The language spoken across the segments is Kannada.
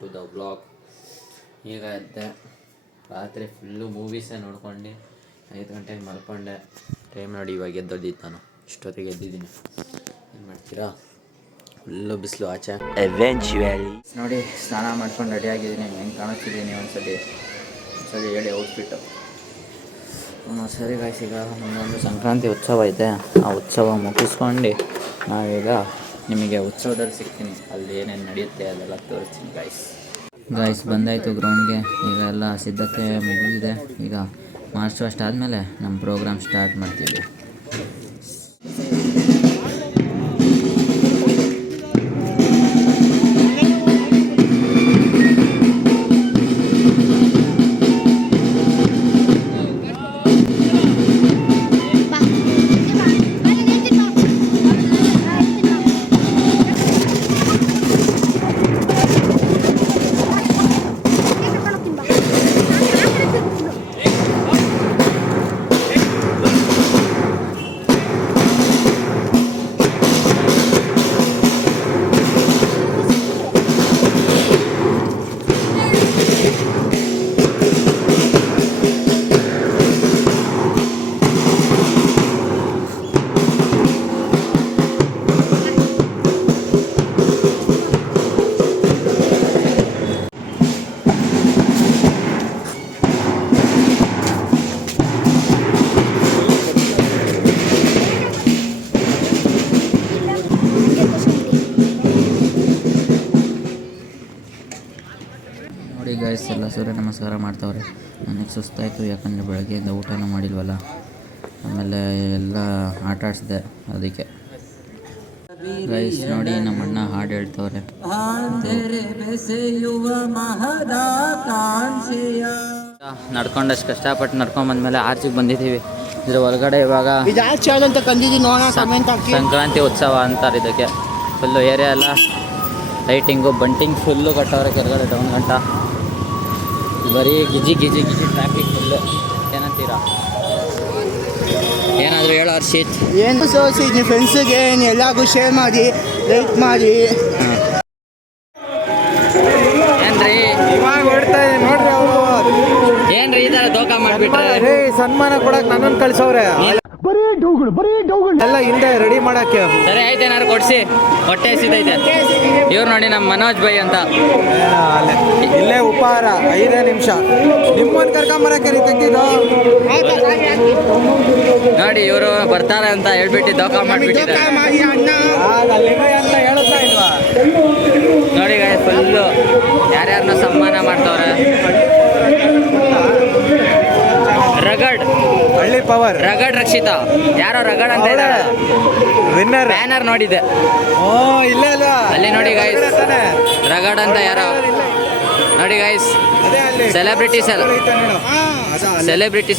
To the vlog. ಈಗ ಎದ್ದೆ, ರಾತ್ರಿ ಫುಲ್ಲು ಮೂವೀಸೇ ನೋಡ್ಕೊಂಡು 5 ಗಂಟೆಗೆ ಮಲ್ಕೊಂಡೆ. ಟೈಮ್ ನೋಡಿ ಇವಾಗ ಎದ್ದೊದ್ದಿದ್ದು ನಾನು, ಇಷ್ಟೊತ್ತಿಗೆ ಎದ್ದಿದ್ದೀನಿ. ಏನು ಮಾಡ್ತೀರಾ, ಫುಲ್ಲು ಬಿಸಿಲು ಆಚೆ. ಎವೆಂಚುಯಲಿ ನೋಡಿ ಸ್ನಾನ ಮಾಡ್ಕೊಂಡು ರೆಡಿಯಾಗಿದ್ದೀನಿ. ಹೆಂಗೆ ಕಾಣಿಸ್ತಿದ್ದೀನಿ ಒಂದ್ಸಲಿ ಹೇಳಿ ಔಟ್ಫಿಟ್ಟು. ಸರಿ ಗಾಯ್ಸ್, ಈಗ ನಮ್ಮೊಂದು ಸಂಕ್ರಾಂತಿ ಉತ್ಸವ ಇದೆ. ಆ ಉತ್ಸವ ಮುಗಿಸ್ಕೊಂಡು ನಾವೀಗ ನಿಮಗೆ ಉತ್ಸವದಲ್ಲಿ ಸಿಗ್ತೀನಿ. ಅಲ್ಲಿ ಏನೇನು ನಡೆಯುತ್ತೆ ಅದೆಲ್ಲ ತೋರಿಸ್ತೀನಿ ಗಾಯ್ಸ್. ಬಂದಾಯಿತು ಗ್ರೌಂಡ್ಗೆ. ಈಗ ಎಲ್ಲ ಸಿದ್ಧತೆ ಮುಗಿದಿದೆ. ಈಗ ಮಾರ್ಚ್ ಫಾಸ್ಟ್ ಆದಮೇಲೆ ನಮ್ಮ ಪ್ರೋಗ್ರಾಮ್ ಸ್ಟಾರ್ಟ್ ಮಾಡ್ತೀವಿ. ನೋಡಿ ಗಾಯ್ಸ್, ಎಲ್ಲ ಸೂರ್ಯ ನಮಸ್ಕಾರ ಮಾಡ್ತಾವ್ರೆ. ನನಗೆ ಸುಸ್ತಾಯಿತು, ಯಾಕಂದರೆ ಬೆಳಗ್ಗೆಯಿಂದ ಊಟನೂ ಮಾಡಿಲ್ವಲ್ಲ. ಆಮೇಲೆ ಎಲ್ಲ ಆಟ ಆಡಿಸಿದೆ ಅದಕ್ಕೆ. ಗೈಸ್ ನೋಡಿ, ನಮ್ಮ ಅಣ್ಣ ಹಾಡು ಹೇಳ್ತವ್ರೆ. ನಡ್ಕೊಂಡಷ್ಟು ಕಷ್ಟಪಟ್ಟು ನಡ್ಕೊಂಡ್ಬಂದ್ಮೇಲೆ ಆರ್ಚಿಗೆ ಬಂದಿದ್ದೀವಿ. ಇದ್ರ ಒಳಗಡೆ ಇವಾಗ ಸಂಕ್ರಾಂತಿ ಉತ್ಸವ ಅಂತಾರೆ ಇದಕ್ಕೆ. ಫುಲ್ಲು ಏರಿಯಾ ಎಲ್ಲ ಲೈಟಿಂಗು ಬಂಟಿಂಗ್ ಫುಲ್ಲು ಕಟ್ಟವ್ರೆ. ಕೆಳಗಡೆ ಡೌನ್ ಗಂಟ ಬರೀ ಗಿಜಿ ಟ್ರಾಫಿಕ್ ಫುಲ್ಲು. ಏನಂತೀರಾ, ಏನಾದರೂ ಹೇಳೋ ಹರ್ಷಿತ್? ಏನು ಸೋಸಿ ನಿಮ್ಮ ಫ್ರೆಂಡ್ಸಿಗೆ ಎಲ್ಲರಿಗೂ ಶೇರ್ ಮಾಡಿ, ಲೈಕ್ ಮಾಡಿ. ಏನ್ರಿ ಇವಾಗ ಹೊಡ್ತಾ ಇದೆ ನೋಡ್ರಿ ಅವರು. ಏನ್ರಿ ಈ ಥರ ದೋಖ ಮಾಡಿಬಿಟ್ರೆ? ಸನ್ಮಾನ ಕೊಡಕ್ಕೆ ನನ್ನನ್ನು ಕಳ್ಸವ್ರೆ. ಬರೀ ಡೌಗಳು ಎಲ್ಲ ಹಿಂದೆ ರೆಡಿ ಮಾಡಕ್ಕೆ. ಸರಿ ಆಯ್ತು, ಏನಾದ್ರು ಕೊಡಿಸಿ, ಹೊಟ್ಟೆ ಹಸಿದೈತೆ. ಇವ್ರು ನೋಡಿ ನಮ್ಮ ಮನೋಜ್ ಬೈ ಅಂತ. ಇಲ್ಲೇ ಉಪಹಾರ 5 ನಿಮಿಷ. ನಿಮ್ಮನ್ನು ಕರ್ಕೊಂಬರಕ್ಕೆ ರೀ ತೆಗ್ದಿದ್ದು ನೋಡಿ. ಇವರು ಬರ್ತಾರೆ ಅಂತ ಹೇಳ್ಬಿಟ್ಟು ದೋಖ ಮಾಡಿಬಿಟ್ಟಿದ್ದಾರೆ ಅಂತ ಹೇಳುತ್ತಾ ಇಲ್ವಾ? ನೋಡಿ ಗಾಯ, ಫುಲ್ಲು ಯಾರ್ಯಾರನ್ನ ಸನ್ಮಾನ ಮಾಡ್ತವ್ರೆ. ಹಳ್ಳಿ ಪವರ್ ರಗಡ್ ರಕ್ಷಿತಾ, ಯಾರೋ ರಗಡ್ ಅಂತ ಇದ್ದಾರೆ. ವಿನ್ನರ್ ಬ್ಯಾನರ್ ನೋಡಿದ್ದೆ. ಇಲ್ಲ ಅಲ್ಲಿ ನೋಡಿ ಗೈಸ್, ರಗಡ್ ಅಂತ ಯಾರೋ ನೋಡಿ ಗೈಸ್. ಸೆಲೆಬ್ರಿಟೀಸ್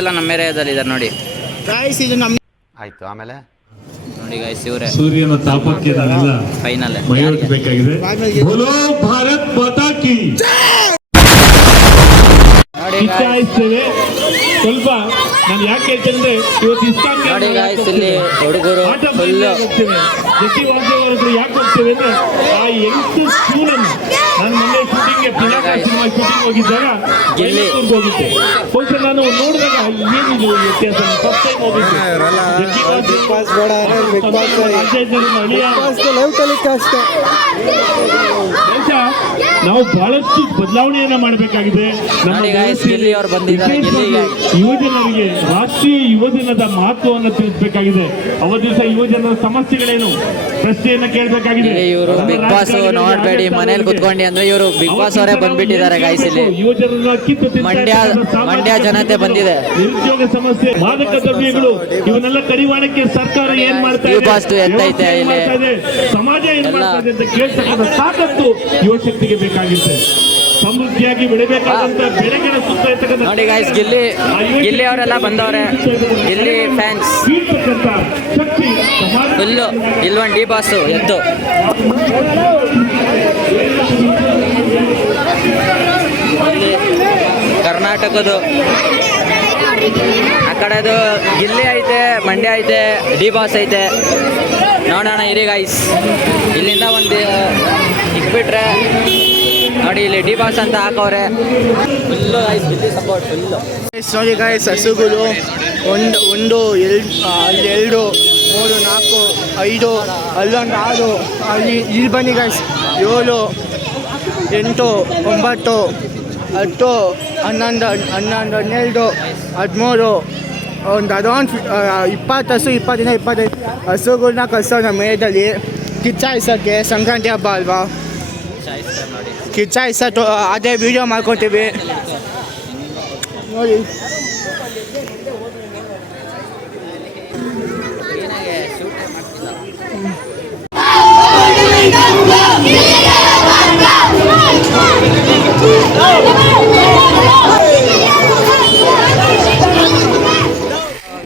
ಎಲ್ಲ ನಮ್ಮ ಏರಿಯಾದಲ್ಲಿ ಇದ್ದಾರೆ ನೋಡಿ. ಆಯ್ತು, ಆಮೇಲೆ ನೋಡಿ ಗೈಸ್, ಇವರೇ ಸೂರ್ಯನ ತಾಪಕ್ಕೆ ನಾನೆಲ್ಲ ಫೈನಲ್ ಬೇಕಾಗಿದೆ. ಭಾರತ್ ಮಾತಾ ಕಿ ಇಚ್ಛಾಯಿಸ್ತೇವೆ. ಸ್ವಲ್ಪ ನಾನು ಯಾಕೆ ಹೇಳ್ತೇನೆ, ಇವತ್ತು ಇಸ್ಕಾನ್ ನೋಡಿ ಗೈಸ್, ಇಲ್ಲಿ ಹುಡುಗರು ಫುಲ್ಲು ಜತಿ ವಾದ್ಯವರ ಯಾಕೆ ಹೋಗ್ತೇವೆ ಅಂದ್ರೆ, ಆ 8 ಸ್ಕೂಲನ್ನು ನಾನು ಮೊನ್ನೆ ಶೂಟಿಂಗ್ಗೆ ಪಿನಾಕ ಸಿನಿಮಾ ಶೂಟಿಂಗ್ ಹೋಗಿದ್ದಾಗ ಹೋಗಿದ್ದೆ. ಬಹುಶಃ ನಾನು ನೋಡಿದಾಗ ಏನಿದು ವ್ಯತ್ಯಾಸ. ಫಸ್ಟ್ ಟೈಮ್ ಹೋಗಿದ್ದೆ. ನಾವು ಬಹಳಷ್ಟು ಬದಲಾವಣೆಯನ್ನ ಮಾಡಬೇಕಾಗಿದೆ. ಯುವಜನರಿಗೆ ರಾಷ್ಟ್ರೀಯ ಯುವಜನದ ಮಹತ್ವವನ್ನು ತಿಳಿಸಬೇಕಾಗಿದೆ. ಅವತ್ತು ದಿವಸ ಯುವಜನರ ಸಮಸ್ಯೆಗಳೇನು ಪ್ರಶ್ನೆಯನ್ನ ಕೇಳಬೇಕಾಗಿದೆ. ಇವರು ಬಿಗ್ ಬಾಸ್ ನೋಡ್ಬೇಡಿ, ಮನೇಲಿ ಕುತ್ಕೊಂಡು ಅಂದ್ರೆ ಇವರು ಬಿಗ್ ಬಾಸ್ ಅವರೇ ಬಂದ್ಬಿಟ್ಟಿದ್ದಾರೆ ಗಾಯ್ಸ್. ಇಲ್ಲಿ ಮಂಡ್ಯ ಜನತೆ ಬಂದಿದೆ. ನಿರುದ್ಯೋಗ ಸಮಸ್ಯೆ, ಮಾದಕ ದ್ರವ್ಯಗಳು, ಇವನ್ನೆಲ್ಲ ಕಡಿವಾಣಕ್ಕೆ ಸರ್ಕಾರ ಏನ್ ಮಾಡ್ತಾ ಇದೆ, ಸಮಾಜ ಏನ್ ಮಾಡ್ತಾ ಇದೆ ಅಂತ ಕೇಳ್ತಕ್ಕಂಥ ತಾಕತ್ತು ಯುವಶಕ್ತಿಗೆ ಬೇಕಾಗಿದೆ. ಸಮೃದ್ಧಿಯಾಗಿ ಬೆಳಿಬೇಕಾದಂತ ಬೆಳೆಗಳ ಸುತ್ತ ಇರ್ತಕ್ಕಂಥ ನೋಡಿ ಗೈಸ್, ಗಿಲ್ಲಿ ಅವರೆಲ್ಲ ಬಂದವ್ರೆ. Gilli fans full. ಇಲ್ಲೊಂದು ಡಿ ಬಾಸು ಎದ್ದು ಕರ್ನಾಟಕದ್ದು. ಆ ಕಡೆದು ಗಿಲ್ಲಿ ಐತೆ, ಮಂಡ್ಯ ಐತೆ, ಡಿ ಬಾಸ್ ಐತೆ. ನೋಡೋಣ ಇರಿ ಗೈಸ್. ಇಲ್ಲಿಂದ ಒಂದು ಇಕ್ಬಿಟ್ರೆ ನೋಡಿ ಇಲ್ಲಿ ಡಿ ಬಾಸ್ ಅಂತ ಹಾಕವ್ರೆ. Full Gilli support full. ನೋಡಿ ಗಾಯ್ಸ್, ಹಸುಗಳು ಒಂದು ಎರಡು 3 4 5 ಅಲ್ಲೊಂದು 6 ಇಲ್ಲಿ ಬನ್ನಿ ಗಾಯ್ಸ್, 7 8 9 10 11 12 13 ಒಂದು ಅರೌಂಡ್ 20 ಹಸು 25 ಹಸುಗಳನ್ನ ಕಳ್ಸೋಣ ಮೇದಲ್ಲಿ ಕಿಚ್ಚಾಯಿಸೋಕ್ಕೆ. ಸಂಕ್ರಾಂತಿ ಹಬ್ಬ ಅಲ್ವಾ, ಕಿಚ್ಚಾಯಿಸೋ ಅದೇ ವಿಡಿಯೋ ಮಾಡ್ಕೊತೀವಿ ನೋಡಿ.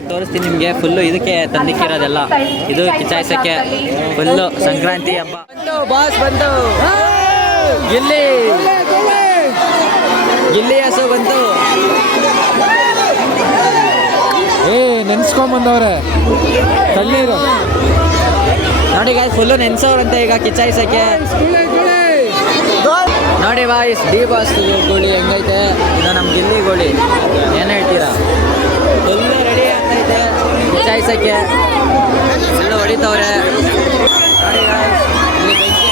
ತೋರಿಸ್ತೀನಿ ನಿಮಗೆ ಫುಲ್ಲು. ಇದಕ್ಕೆ ತಂದಿಕ್ಕಿರೋದೆಲ್ಲ ಇದು ಕಿಚಾಯಿಸೋಕ್ಕೆ ಫುಲ್ಲು ಸಂಕ್ರಾಂತಿ ಹಬ್ಬ. ಬಾಸ್ ಬಂತು, ಗಿಲ್ಲಿ ಹಸು ಬಂತು. ನೆನ್ಸ್ಕೊಂಬಂದವ್ರೆ ಕಣ್ಣೀರು ನೋಡಿ ಗಾಯ್ಸ್, ಫುಲ್ಲು ನೆನ್ಸವ್ರಂತೆ ಈಗ ಕಿಚಾಯಿಸೋಕ್ಕೆ. ನೋಡಿ ವಾಯ್ಸ್, ಡಿ ಬಾಸ್ ಗೋಳಿ ಹೆಂಗೈತೆ, ಇದು ನಮ್ಮ ಗಿಲ್ಲಿ ಗೋಳಿ. ಏನು ಹೇಳ್ತೀರಾ? ಫುಲ್ಲು ರೆಡಿ ಆಗ್ತೈತೆ ಕಿಚಾಯಿಸೋಕ್ಕೆ, ಫುಲ್ಲು ಹೊಡಿತವ್ರೆ. ನೋಡಿ ಗಾಯ್ಸ್, ಇಲ್ಲಿ ಬೆಂಕಿ.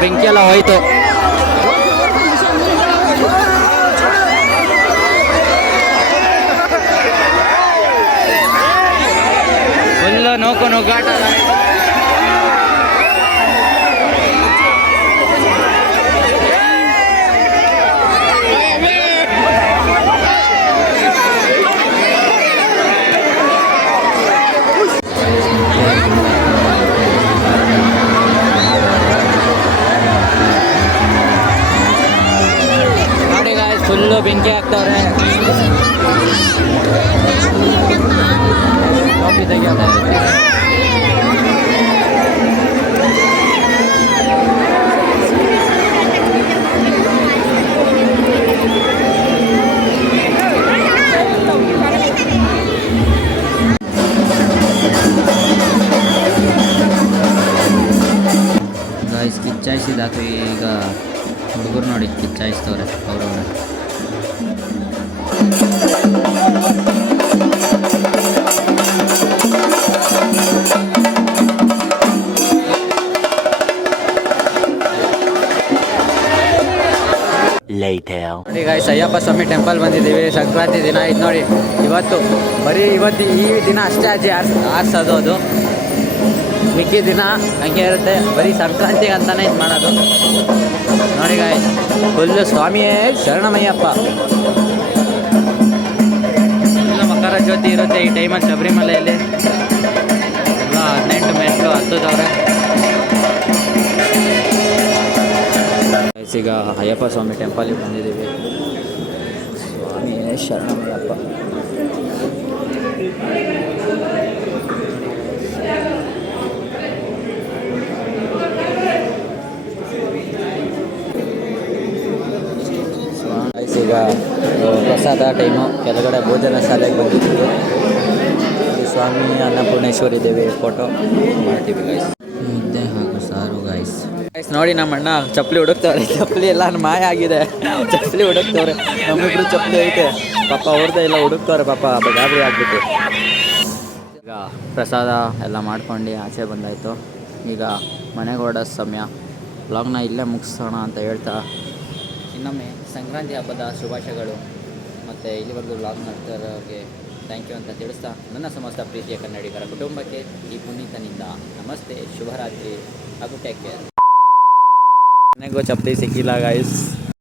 ಬೆಂಕಿ ಎಲ್ಲ ಹೋಯ್ತು. ಫುಲ್ಲು ನೋಕು ನುಗ್ಗಾಟ. ಫುಲ್ಲು ಬೆಂಕಿ ಹಾಕ್ತವ್ರೆ. ಕಾಫಿ ತೆಗಿಯೋದು. ಗಾಯ್ಸ್, ಕಿಚ್ಚಾಯಿಸಿದಾತು. ಈಗ ಹುಡುಗರು ನೋಡಿ ಕಿಚ್ಚಾಯಿಸ್ತವ್ರೆ ಅವ್ರವ್ರೆ. ನೋಡಿ ಗಾಯ್ಸ್, ಅಯ್ಯಪ್ಪ ಸ್ವಾಮಿ ಟೆಂಪಲ್ ಬಂದಿದ್ದೀವಿ. ಸಂಕ್ರಾಂತಿ ದಿನ ಇದು ನೋಡಿ. ಇವತ್ತು ಈ ದಿನ ಅಷ್ಟೇ ಆರಿಸೋದು. ಅದು ಮಿಕ್ಕಿ ದಿನ ಹಂಗೆ ಇರುತ್ತೆ. ಬರೀ ಸಂಕ್ರಾಂತಿಗೆ ಅಂತಾನೆ ಇದು ಮಾಡೋದು. ನೋಡಿ ಗಾಯ್ಸ್, ಫುಲ್ಲು ಸ್ವಾಮಿಯೇ ಶರಣಮಯ್ಯಪ್ಪ. ಫುಲ್ಲು ಮಕರ ಜ್ಯೋತಿ ಇರುತ್ತೆ ಈ ಟೈಮಲ್ಲಿ ಶಬರಿಮಲೆಯಲ್ಲಿ. 18 ಮೆಟ್ಲು ಹತ್ತದವ್ರೆ. ಈಗ ಅಯ್ಯಪ್ಪ ಸ್ವಾಮಿ ಟೆಂಪಲಿಗೆ ಬಂದಿದ್ದೀವಿ. ಸ್ವಾಮಿ ಶರಣಮಯ್ಯಪ್ಪ. ಈಗ ಪ್ರಸಾದ ಟೈಮು ಕೆಳಗಡೆ ಭೋಜನ ಶಾಲೆಗೆ ಬಂದಿದ್ದೀವಿ. ಸ್ವಾಮಿ ಅನ್ನಪೂರ್ಣೇಶ್ವರಿ ದೇವಿ ಫೋಟೋ ಮಾಡ್ತೀವಿ ಗೈಸ್. ಮುದ್ದೆ ಹಾಗೂ ಸಾರು ಗೈಸ್. ನೋಡಿ ನಮ್ಮ ಅಣ್ಣ ಚಪ್ಪಲಿ ಹುಡುಕ್ತವ್ರೆ. ಚಪ್ಪಲಿ ಎಲ್ಲ ಮಾಯ ಆಗಿದೆ. ಚಪ್ಪಲಿ ಹುಡುಕ್ತವ್ರೆ. ನಮ್ಮಿಬ್ರು ಚಪ್ಪಲಿ ಐತೆ ಪಾಪ, ಅವ್ರದ್ದೇ ಎಲ್ಲ ಹುಡುಕ್ತವ್ರೆ ಪಾಪ, ಗಾಬರಿ ಆಗ್ಬಿಟ್ಟು. ಈಗ ಪ್ರಸಾದ ಎಲ್ಲ ಮಾಡ್ಕೊಂಡು ಆಚೆ ಬಂದಾಯಿತು. ಈಗ ಮನೆಗೆ ಹೊರಡೋ ಸಮಯ. ವ್ಲಾಗ್ನ ಇಲ್ಲೇ ಮುಗಿಸೋಣ ಅಂತ ಹೇಳ್ತಾ ಇನ್ನೊಮ್ಮೆ ಸಂಕ್ರಾಂತಿ ಹಬ್ಬದ ಶುಭಾಶಯಗಳು. ಮತ್ತು ಇಲ್ಲಿವರೆಗೂ ವ್ಲಾಗ್ ಮಾಡ್ತಾರೋರಿಗೆ ಥ್ಯಾಂಕ್ ಯು ಅಂತ ತಿಳಿಸ್ತಾ ನನ್ನ ಸಮಸ್ತ ಪ್ರೀತಿಯ ಕನ್ನಡಿಗರ ಕುಟುಂಬಕ್ಕೆ ಈ ಪುನೀತನಿಂದ ನಮಸ್ತೆ, ಶುಭರಾತ್ರಿ ಹಾಗೂ ಟೇಕ್ ಕೇರ್. ನನಗೂ ಚಪ್ಪಲಿ ಸಿಕ್ಕಿಲ್ಲ ಗೈಸ್.